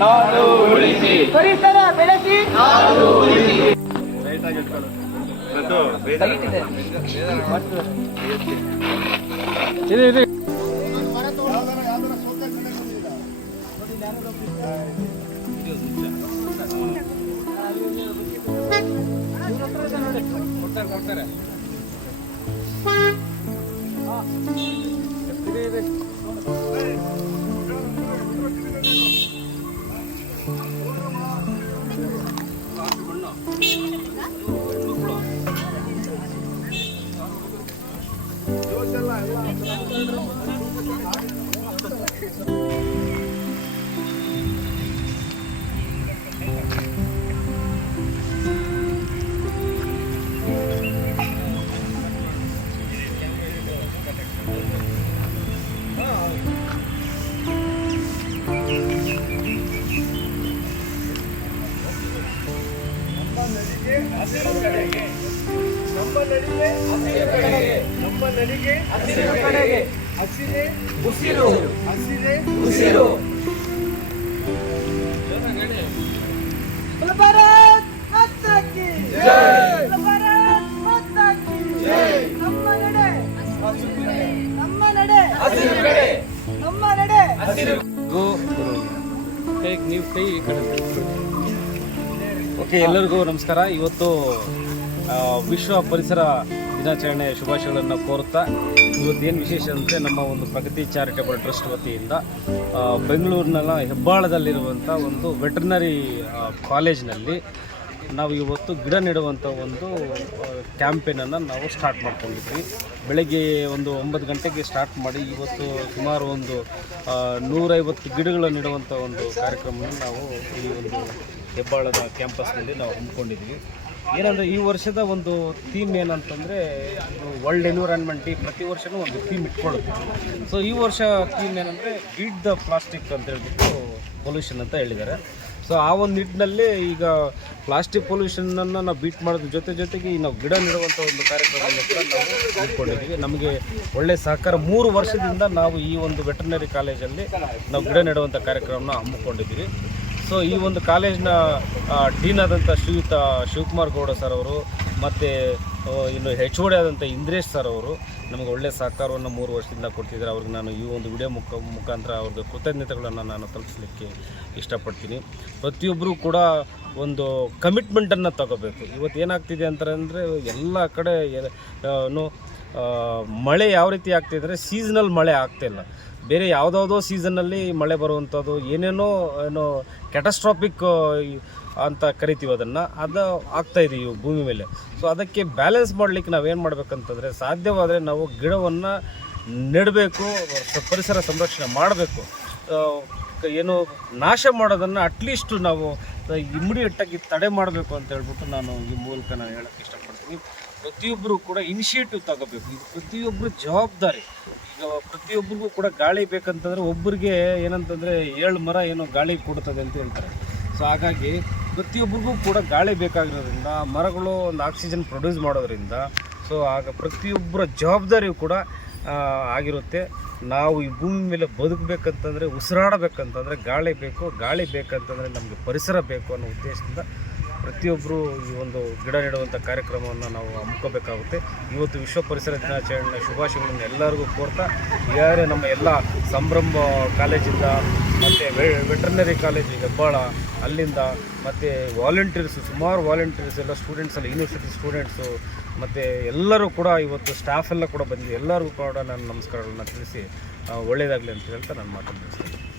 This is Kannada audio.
ನಾವು ಉಳಿಸಿ ಪರಿಸರ ಬೆಳೆಸಿ ಉಳಿಸಿ ಕೊಡ್ತಾರೆ ಕೊಡ್ತಾರೆ Deus é lá, lá. ಹಸಿರು ಓಕೆ ಎಲ್ಲರಿಗೂ ನಮಸ್ಕಾರ ಇವತ್ತು ವಿಶ್ವ ಪರಿಸರ ದಿನಾಚರಣೆ ಶುಭಾಶಯಗಳನ್ನು ಕೋರುತ್ತಾ ಇವತ್ತೇನು ವಿಶೇಷ ಅಂದರೆ ನಮ್ಮ ಒಂದು ಪ್ರಗತಿ ಚಾರಿಟಬಲ್ ಟ್ರಸ್ಟ್ ವತಿಯಿಂದ ಬೆಂಗಳೂರಿನ ಹೆಬ್ಬಾಳದಲ್ಲಿರುವಂಥ ಒಂದು ವೆಟ್ರನರಿ ಕಾಲೇಜ್ನಲ್ಲಿ ನಾವು ಇವತ್ತು ಗಿಡ ನೆಡುವಂಥ ಒಂದು ಕ್ಯಾಂಪೇನನ್ನು ನಾವು ಸ್ಟಾರ್ಟ್ ಮಾಡ್ಕೊಂಡಿದ್ವಿ ಬೆಳಗ್ಗೆ ಒಂದು ಒಂಬತ್ತು ಗಂಟೆಗೆ ಸ್ಟಾರ್ಟ್ ಮಾಡಿ ಇವತ್ತು ಸುಮಾರು ಒಂದು ನೂರೈವತ್ತು ಗಿಡಗಳನ್ನು ನೆಡುವಂಥ ಒಂದು ಕಾರ್ಯಕ್ರಮವನ್ನು ನಾವು ಈ ಒಂದು ಹೆಬ್ಬಾಳದ ಕ್ಯಾಂಪಸ್ನಲ್ಲಿ ನಾವು ಹಮ್ಮಿಕೊಂಡಿದ್ವಿ ಏನಂದರೆ ಈ ವರ್ಷದ ಒಂದು ಥೀಮ್ ಏನಂತಂದರೆ ವರ್ಲ್ಡ್ ಎನ್ವಿರಾನ್ಮೆಂಟ್ ಈ ಪ್ರತಿ ವರ್ಷನೂ ಒಂದು ಥೀಮ್ ಇಟ್ಕೊಳ್ಳುತ್ತೆ ಸೊ ಈ ವರ್ಷ ಥೀಮ್ ಏನಂದರೆ ಬೀಟ್ ದ ಪ್ಲಾಸ್ಟಿಕ್ ಅಂತ ಹೇಳ್ಬಿಟ್ಟು ಪೊಲ್ಯೂಷನ್ ಅಂತ ಹೇಳಿದ್ದಾರೆ ಸೊ ಆ ಒಂದು ನಿಟ್ಟಿನಲ್ಲಿ ಈಗ ಪ್ಲಾಸ್ಟಿಕ್ ಪೊಲ್ಯೂಷನನ್ನು ನಾವು ಬೀಟ್ ಮಾಡೋದ್ರ ಜೊತೆ ಜೊತೆಗೆ ನಾವು ಗಿಡ ನೆಡುವಂಥ ಒಂದು ಕಾರ್ಯಕ್ರಮವನ್ನು ಕೂಡ ನಾವು ಹಮ್ಮಿಕೊಂಡಿದ್ದೀವಿ ನಮಗೆ ಒಳ್ಳೆಯ ಸಹಕಾರ ಮೂರು ವರ್ಷದಿಂದ ನಾವು ಈ ಒಂದು ವೆಟರ್ನರಿ ಕಾಲೇಜಲ್ಲಿ ನಾವು ಗಿಡ ನೆಡುವಂಥ ಕಾರ್ಯಕ್ರಮನ ಹಮ್ಮಿಕೊಂಡಿದ್ದೀವಿ ಸೊ ಈ ಒಂದು ಕಾಲೇಜಿನ ಡೀನ್ ಆದಂಥ ಶ್ರೀಯುತ ಶಿವಕುಮಾರ್ ಗೌಡ ಸರ್ ಅವರು ಮತ್ತು ಇನ್ನು ಹೆಚ್ ಓಡಿ ಆದಂಥ ಇಂದ್ರೇಶ್ ಸರ್ ಅವರು ನಮಗೆ ಒಳ್ಳೆಯ ಸಹಕಾರವನ್ನು ಮೂರು ವರ್ಷದಿಂದ ಕೊಡ್ತಿದ್ದಾರೆ ಅವ್ರಿಗೆ ನಾನು ಈ ಒಂದು ವಿಡಿಯೋ ಮುಖ ಮುಖಾಂತರ ಅವ್ರದ್ದು ಕೃತಜ್ಞತೆಗಳನ್ನು ನಾನು ತಲುಪಿಸಲಿಕ್ಕೆ ಇಷ್ಟಪಡ್ತೀನಿ ಪ್ರತಿಯೊಬ್ಬರೂ ಕೂಡ ಒಂದು ಕಮಿಟ್ಮೆಂಟನ್ನು ತಗೋಬೇಕು ಇವತ್ತು ಏನಾಗ್ತಿದೆ ಅಂತಂದರೆ ಎಲ್ಲ ಕಡೆ ಮಳೆ ಯಾವ ರೀತಿ ಆಗ್ತಿದ್ರೆ ಸೀಸನಲ್ ಮಳೆ ಆಗ್ತಿಲ್ಲ ಬೇರೆ ಯಾವುದಾವುದೋ ಸೀಸನ್ನಲ್ಲಿ ಮಳೆ ಬರುವಂಥದ್ದು ಏನೇನೋ ಏನು ಕ್ಯಾಟಸ್ಟ್ರಾಪಿಕ್ ಅಂತ ಕರಿತೀವಿ ಅದನ್ನು ಅದು ಆಗ್ತಾಯಿದೆ ಇವು ಭೂಮಿ ಮೇಲೆ ಸೊ ಅದಕ್ಕೆ ಬ್ಯಾಲೆನ್ಸ್ ಮಾಡಲಿಕ್ಕೆ ನಾವೇನು ಮಾಡಬೇಕಂತಂದರೆ ಸಾಧ್ಯವಾದರೆ ನಾವು ಗಿಡವನ್ನು ನೆಡಬೇಕು ಪರಿಸರ ಸಂರಕ್ಷಣೆ ಮಾಡಬೇಕು ಏನು ನಾಶ ಮಾಡೋದನ್ನು ಅಟ್ಲೀಸ್ಟ್ ನಾವು ಇಮ್ಮಿಡಿಯೇಟಾಗಿ ತಡೆ ಮಾಡಬೇಕು ಅಂತ ಹೇಳ್ಬಿಟ್ಟು ನಾನು ಈ ಮೂಲಕ ನಾನು ಹೇಳೋಕ್ಕೆ ಇಷ್ಟಪಡ್ತೀನಿ ಪ್ರತಿಯೊಬ್ಬರು ಕೂಡ ಇನಿಷಿಯೇಟಿವ್ ತಗೋಬೇಕು ಇದು ಪ್ರತಿಯೊಬ್ಬರು ಜವಾಬ್ದಾರಿ ಪ್ರತಿಯೊಬ್ಬರಿಗೂ ಕೂಡ ಗಾಳಿ ಬೇಕಂತಂದರೆ ಒಬ್ಬರಿಗೆ ಏನಂತಂದರೆ ಏಳು ಮರ ಏನೋ ಗಾಳಿ ಕೊಡುತ್ತದೆ ಅಂತ ಹೇಳ್ತಾರೆ ಸೊ ಹಾಗಾಗಿ ಪ್ರತಿಯೊಬ್ಬರಿಗೂ ಕೂಡ ಗಾಳಿ ಬೇಕಾಗಿರೋದ್ರಿಂದ ಮರಗಳು ಒಂದು ಆಕ್ಸಿಜನ್ ಪ್ರೊಡ್ಯೂಸ್ ಮಾಡೋದ್ರಿಂದ ಸೊ ಆಗ ಪ್ರತಿಯೊಬ್ಬರ ಜವಾಬ್ದಾರಿಯೂ ಕೂಡ ಆಗಿರುತ್ತೆ ನಾವು ಈ ಭೂಮಿ ಮೇಲೆ ಬದುಕಬೇಕಂತಂದರೆ ಉಸಿರಾಡಬೇಕಂತಂದರೆ ಗಾಳಿ ಬೇಕು ಗಾಳಿ ಬೇಕಂತಂದರೆ ನಮಗೆ ಪರಿಸರ ಬೇಕು ಅನ್ನೋ ಉದ್ದೇಶದಿಂದ ಪ್ರತಿಯೊಬ್ಬರು ಈ ಒಂದು ಗಿಡ ನೆಡುವಂಥ ಕಾರ್ಯಕ್ರಮವನ್ನು ನಾವು ಹಮ್ಮಿಕೋಬೇಕಾಗುತ್ತೆ ಇವತ್ತು ವಿಶ್ವ ಪರಿಸರ ದಿನಾಚರಣೆ ಶುಭಾಶಯಗಳನ್ನು ಎಲ್ಲರಿಗೂ ಕೋರ್ತಾ ಯಾರೇ ನಮ್ಮ ಎಲ್ಲ ಸಂಭ್ರಮ ಕಾಲೇಜಿಂದ ಮತ್ತು ವೆಟರ್ನರಿ ಕಾಲೇಜ್ ಹೆಬ್ಬಾಳ ಅಲ್ಲಿಂದ ಮತ್ತು ವಾಲಂಟಿಯರ್ಸ್ ಸುಮಾರು ವಾಲಂಟಿಯರ್ಸ್ ಎಲ್ಲ ಸ್ಟೂಡೆಂಟ್ಸ್ ಎಲ್ಲ ಯೂನಿವರ್ಸಿಟಿ ಸ್ಟೂಡೆಂಟ್ಸು ಮತ್ತು ಎಲ್ಲರೂ ಕೂಡ ಇವತ್ತು ಸ್ಟಾಫ್ ಎಲ್ಲ ಕೂಡ ಬಂದಿದೆ ಎಲ್ಲರಿಗೂ ಕೂಡ ನಾನು ನಮಸ್ಕಾರಗಳನ್ನ ತಿಳಿಸಿ ಒಳ್ಳೆಯದಾಗಲಿ ಅಂತ ಹೇಳ್ತಾ ನಾನು ಮಾತನ್ನು